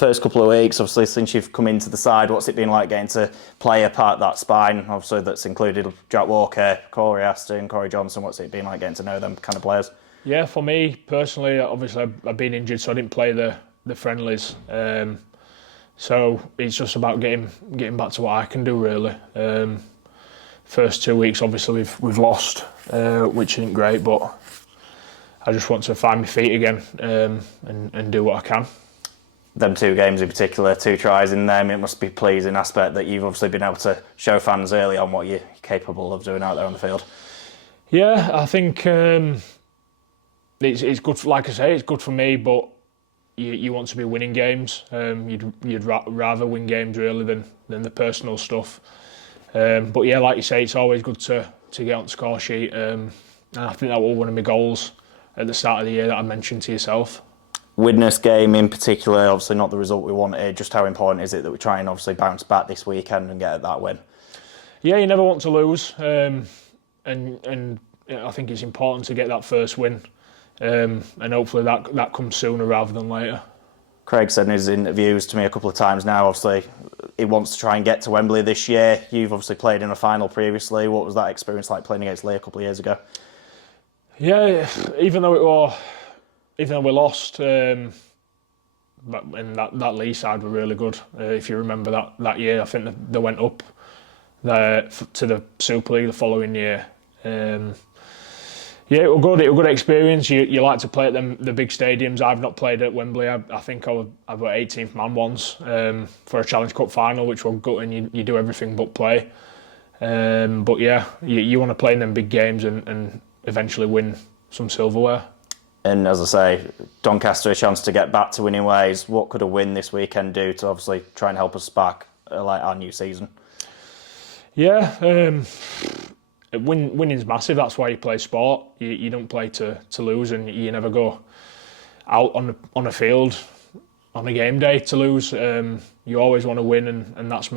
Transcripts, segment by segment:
first couple of weeks, obviously, since you've come into the side, what's it been like getting to play a part of that spine? Obviously, that's included Jack Walker, Corey Aston, Corey Johnson. What's it been like getting to know them kind of players? Yeah, for me personally, obviously I've been injured, so I didn't play the friendlies. So it's just about getting back to what I can do really. First 2 weeks, obviously we've lost, which isn't great, but I just want to find my feet again and do what I can. Them 2 games in particular, 2 tries in them, it must be a pleasing aspect that you've obviously been able to show fans early on what you're capable of doing out there on the field. Yeah, I think it's good. Like I say, it's good for me, but you want to be winning games. You'd rather win games really than the personal stuff. But yeah, like you say, it's always good to get on the score sheet. And I think that was one of my goals at the start of the year that I mentioned to yourself. Widnes game in particular, obviously not the result we wanted. Just how important is it that we try and obviously bounce back this weekend and get that win? Yeah, you never want to lose, and I think it's important to get that first win, and hopefully that comes sooner rather than later. Craig said in his interviews to me a couple of times now, obviously, he wants to try and get to Wembley this year. You've obviously played in a final previously. What was that experience like playing against Lee a couple of years ago? Yeah, even though we lost, but and that Lee side were really good. If you remember that year, I think they went up to the Super League the following year. Yeah, it was good. It was a good experience. You like to play at the big stadiums. I've not played at Wembley. I think I was 18th man once for a Challenge Cup final, which was good, and you do everything but play. But yeah, you want to play in them big games and eventually win some silverware. And as I say, Doncaster a chance to get back to winning ways. What could a win this weekend do to obviously try and help us back like our new season? Yeah, winning's massive. That's why you play sport. You don't play to lose, and you never go out on a field on a game day to lose. You always want to win, and that's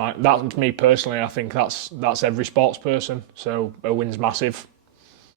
me personally. I think that's every sports person. So a win's massive.